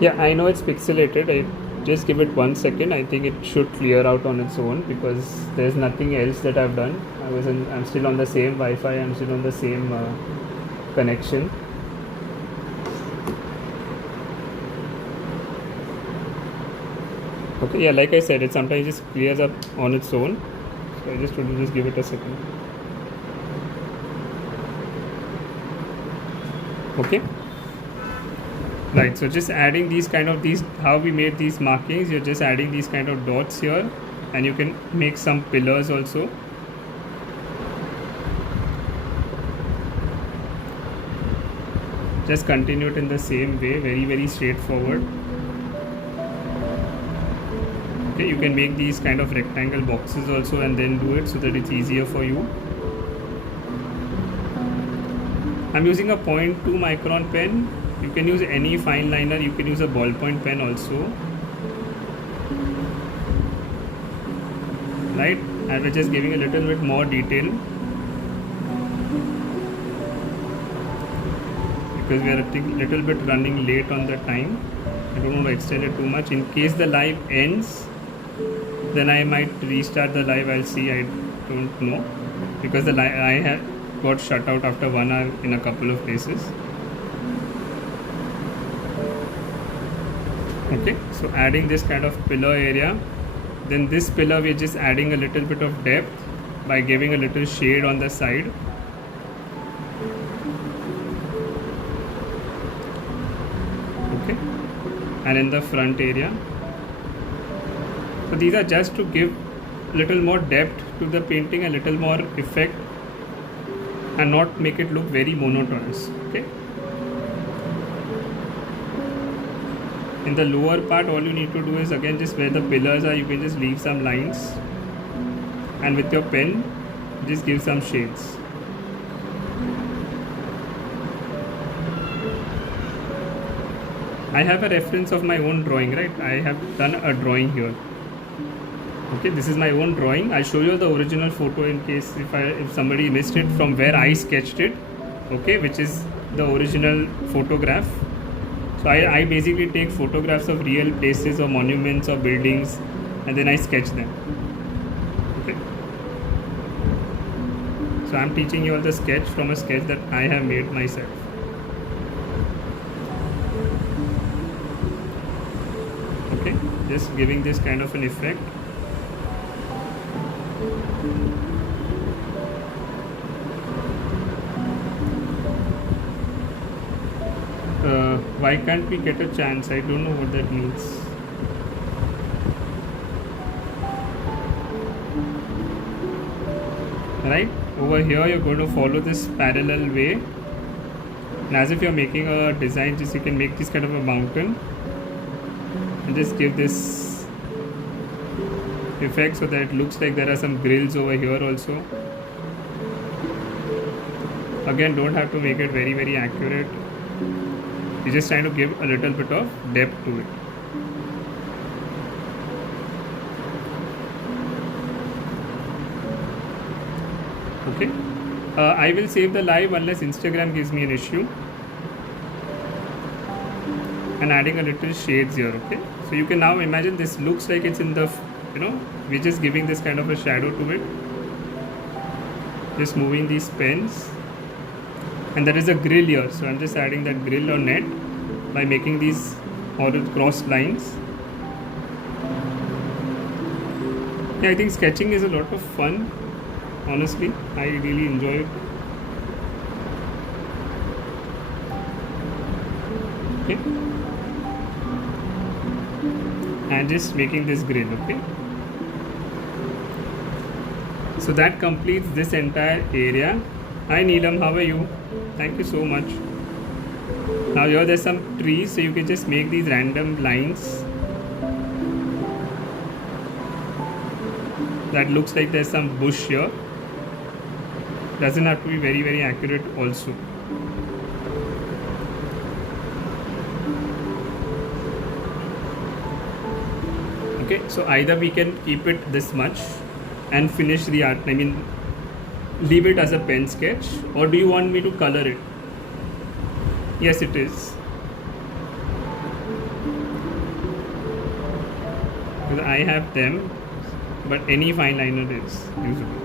Yeah, I know it's pixelated. I just give it 1 second. I think it should clear out on its own, because there's nothing else that I've done. I'm still on the same Wi-Fi. I'm still on the same connection. Okay, yeah, like I said, it sometimes just clears up on its own. So I just want to just give it a second. Okay. Right, so just adding these how we made these markings, you're just adding these kind of dots here, and you can make some pillars also. Just continue it in the same way, very, very straightforward. Okay, you can make these kind of rectangle boxes also and then do it so that it's easier for you. I'm using a 0.2 micron pen. You can use any fine liner. You can use a ballpoint pen also. Right? And we're just giving a little bit more detail, because we are a little bit running late on the time. I don't want to extend it too much. In case the live ends, then I might restart the live. I'll see. I don't know, because I have got shut out after 1 hour in a couple of places. Okay, so adding this kind of pillar area, then this pillar we're just adding a little bit of depth by giving a little shade on the side. Okay, and in the front area. So these are just to give a little more depth to the painting, a little more effect, and not make it look very monotonous. Okay. In the lower part, all you need to do is, again, just where the pillars are, you can just leave some lines, and with your pen just give some shades. I have a reference of my own drawing, right? I have done a drawing here. Okay, this is my own drawing. I'll show you the original photo in case if somebody missed it, from where I sketched it. Okay, which is the original photograph. So I basically take photographs of real places or monuments or buildings, and then I sketch them. Okay. So I'm teaching you all the sketch from a sketch that I have made myself. Okay, just giving this kind of an effect. Why can't we get a chance? I don't know what that means. Right, over here you're going to follow this parallel way, and as if you're making a design, just you can make this kind of a mountain and just give this effect so that it looks like there are some grills over here also. Again, don't have to make it very, very accurate. You're just trying to give a little bit of depth to it. Okay, I will save the live unless Instagram gives me an issue, and adding a little shades here. Okay, so you can now imagine this looks like it's in the, we're just giving this kind of a shadow to it, just moving these pens. And there is a grill here, so I'm just adding that grill or net by making these horizontal crossed lines. Yeah, I think sketching is a lot of fun. Honestly, I really enjoy it. Okay, and just making this grill. Okay, so that completes this entire area. Hi Neelam, how are you? Thank you so much. Now here there's some trees, so you can just make these random lines. That looks like there's some bush here. Doesn't have to be very, very accurate also. Okay, so either we can keep it this much and finish the art, I mean leave it as a pen sketch, or do you want me to color it? Yes, it is. Because I have them, but any fine liner is usable.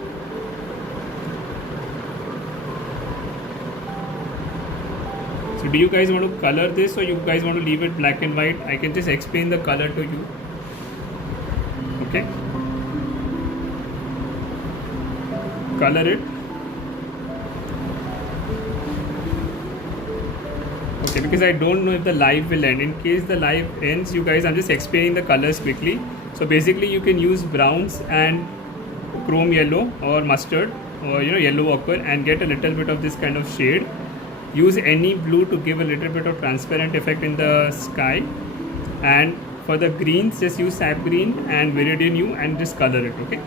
So do you guys want to color this, or you guys want to leave it black and white? I can just explain the color to you. Okay, color it. Okay, because I don't know if the live will end. In case the live ends, you guys, I'm just explaining the colors quickly. So basically you can use browns and chrome yellow or mustard or yellow ochre and get a little bit of this kind of shade. Use any blue to give a little bit of transparent effect in the sky, and for the greens just use sap green and viridian hue and just color it. Okay,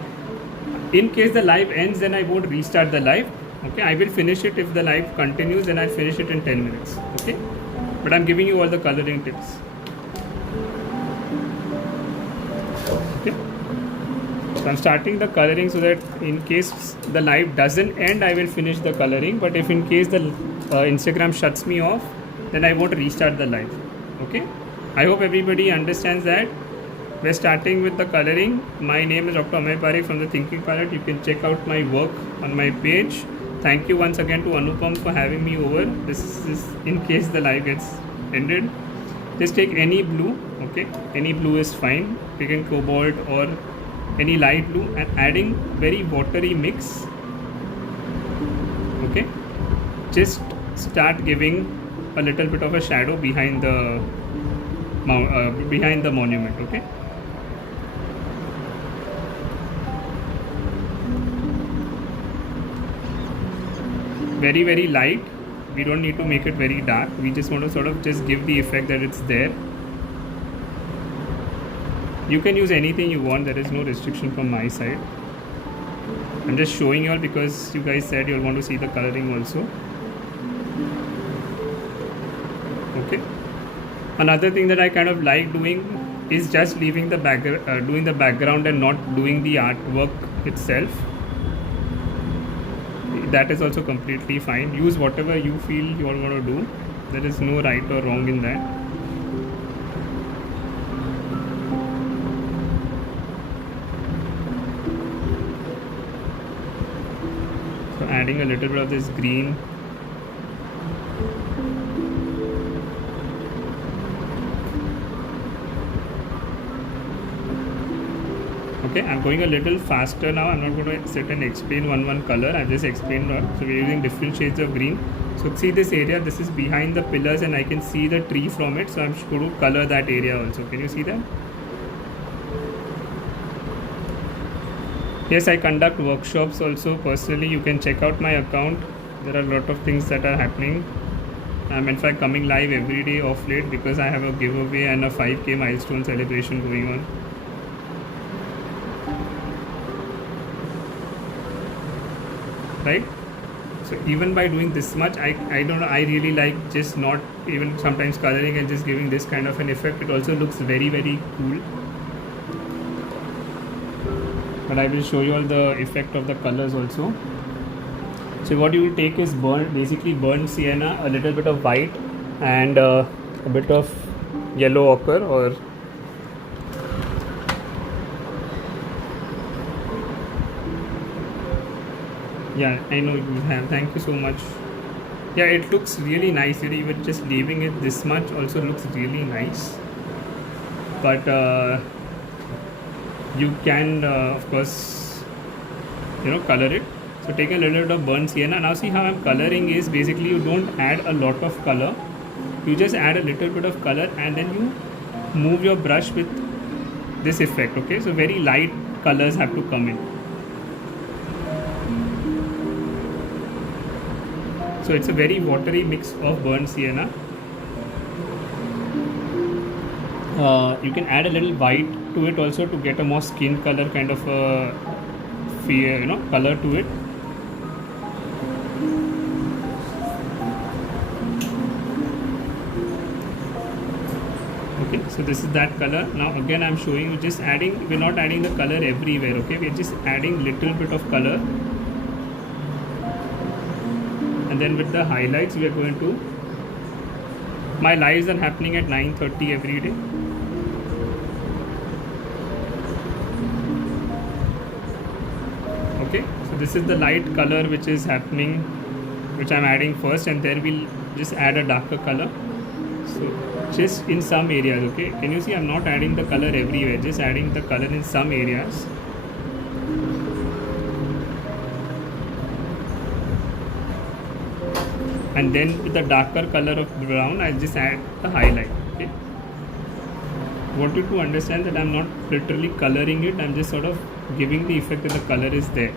in case the live ends, then I won't restart the live. Okay, I will finish it. If the live continues, then I'll finish it in 10 minutes. Okay, but I'm giving you all the coloring tips. Okay, so I'm starting the coloring so that in case the live doesn't end, I will finish the coloring. But if in case the Instagram shuts me off, then I won't restart the live. Okay, I hope everybody understands that. We're starting with the coloring. My name is Dr. Amey Parekh from the Thinking Palette. You can check out my work on my page. Thank you once again to Anupam for having me over. This is in case the live gets ended. Just take any blue, okay? Any blue is fine. Pick in cobalt or any light blue and adding very watery mix. Okay? Just start giving a little bit of a shadow behind the monument, okay? Very, very light. We don't need to make it very dark. We just want to sort of just give the effect that it's there. You can use anything you want. There is no restriction from my side. I'm just showing you all because you guys said you'll want to see the coloring also. Okay. Another thing that I kind of like doing is just leaving the doing the background and not doing the artwork itself. That is also completely fine. Use whatever you feel you all want to do. There is no right or wrong in that. So adding a little bit of this green. Okay, I'm going a little faster now. I'm not going to sit and explain one color. I've just explained one. So we're using different shades of green. So see this area, this is behind the pillars and I can see the tree from it. So I'm going to color that area also. Can you see that? Yes, I conduct workshops also personally. You can check out my account. There are a lot of things that are happening. I'm in fact coming live every day off late because I have a giveaway and a 5K milestone celebration going on. Right? So even by doing this much, I don't know, I really like just not even sometimes coloring and just giving this kind of an effect. It also looks very, very cool. But I will show you all the effect of the colors also. So what you will take is basically burnt sienna, a little bit of white and a bit of yellow ochre or yeah, I know you have. Thank you so much. Yeah, it looks really nice. Even just leaving it this much also looks really nice. But you can, of course, color it. So take a little bit of burnt sienna. Now see how I'm coloring is basically you don't add a lot of color. You just add a little bit of color and then you move your brush with this effect. Okay, so very light colors have to come in. So it's a very watery mix of burnt sienna. You can add a little white to it also to get a more skin color kind of a color to it. Okay, so this is that color. Now again I'm showing you, just adding, we're not adding the color everywhere, okay, we're just adding little bit of color, and then with the highlights we are going to, my lives are happening at 9:30 every day. Okay, so this is the light color which is happening, which I'm adding first, and then we'll just add a darker color. So just in some areas, okay, can you see I'm not adding the color everywhere, just adding the color in some areas. And then with the darker color of brown I just add the highlight. Okay, want you to understand that I'm not literally coloring it, I'm just sort of giving the effect that the color is there.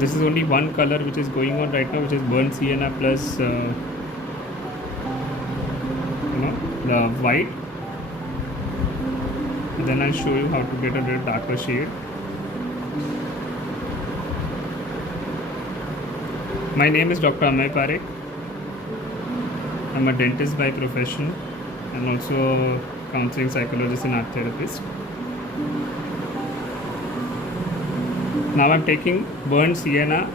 This is only one color which is going on right now, which is burnt sienna plus the white. And then I'll show you how to get a little darker shade. My name is Dr. Amay Parekh. I'm a dentist by profession and also a counseling psychologist and art therapist. Now I'm taking burnt sienna.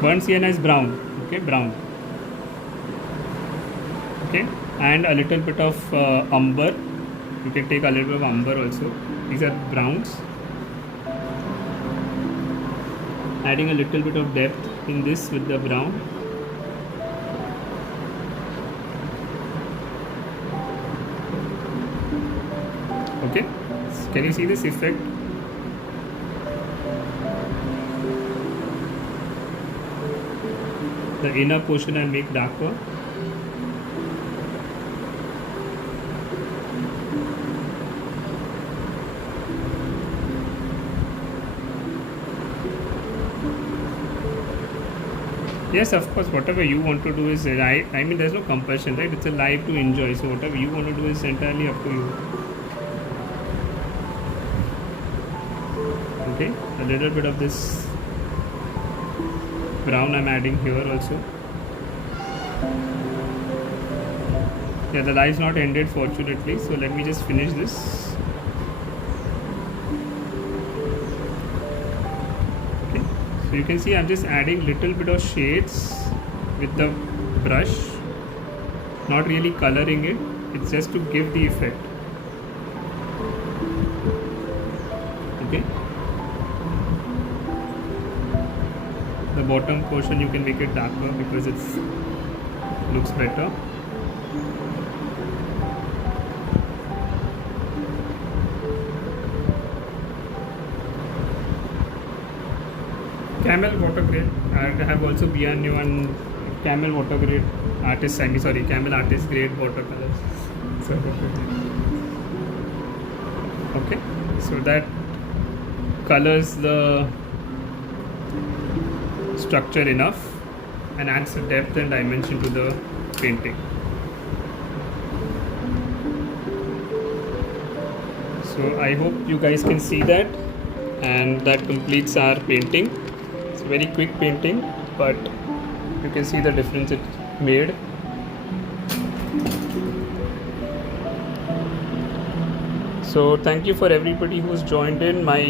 Burnt sienna is brown, okay, brown. Okay, and a little bit of umber. You can take a little bit of umber also. These are browns. Adding a little bit of depth in this with the brown. Okay, can you see this effect? The inner portion I'll make darker. Yes, of course, whatever you want to do is, I mean, there's no compulsion, right? It's a live to enjoy. So whatever you want to do is entirely up to you. Okay, a little bit of this brown I'm adding here also. Yeah, the live's not ended fortunately, so let me just finish this. Okay, so you can see I'm just adding little bit of shades with the brush, not really coloring it, it's just to give the effect. Okay, the bottom portion you can make it darker because it looks better. Camel water grade. I have also beyond you on camel water grade artist. Camel artist grade watercolors. So, okay, so that colors the structure enough and adds the depth and dimension to the painting. So I hope you guys can see that, and that completes our painting. It's a very quick painting, but you can see the difference it made. So thank you for everybody who's joined in. My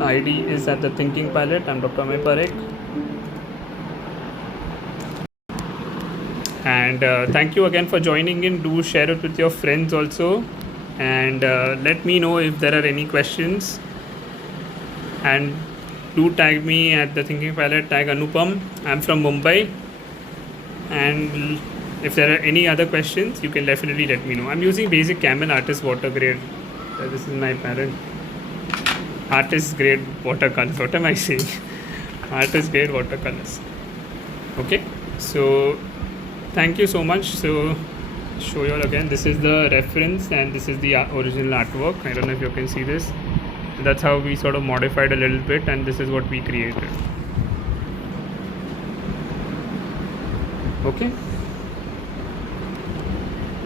ID is at the Thinking Palette. I'm Dr. Amay Parekh. And thank you again for joining in. Do share it with your friends also, and let me know if there are any questions, and do tag me at the Thinking Palette, tag Anupam. I'm from Mumbai, and if there are any other questions you can definitely let me know. I'm using basic Camel Artist water grade. This is my parent artist grade watercolors. What am I saying? Artist grade watercolors. Okay, so thank you so much. So show you all again. This is the reference and this is the original artwork. I don't know if you can see this. That's how we sort of modified a little bit, and this is what we created. Okay.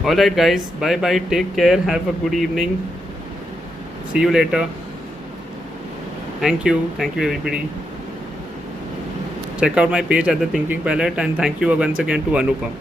Alright guys, bye bye, take care, have a good evening, see you later. Thank you everybody. Check out my page at the Thinking Palette, and thank you once again to Anupam.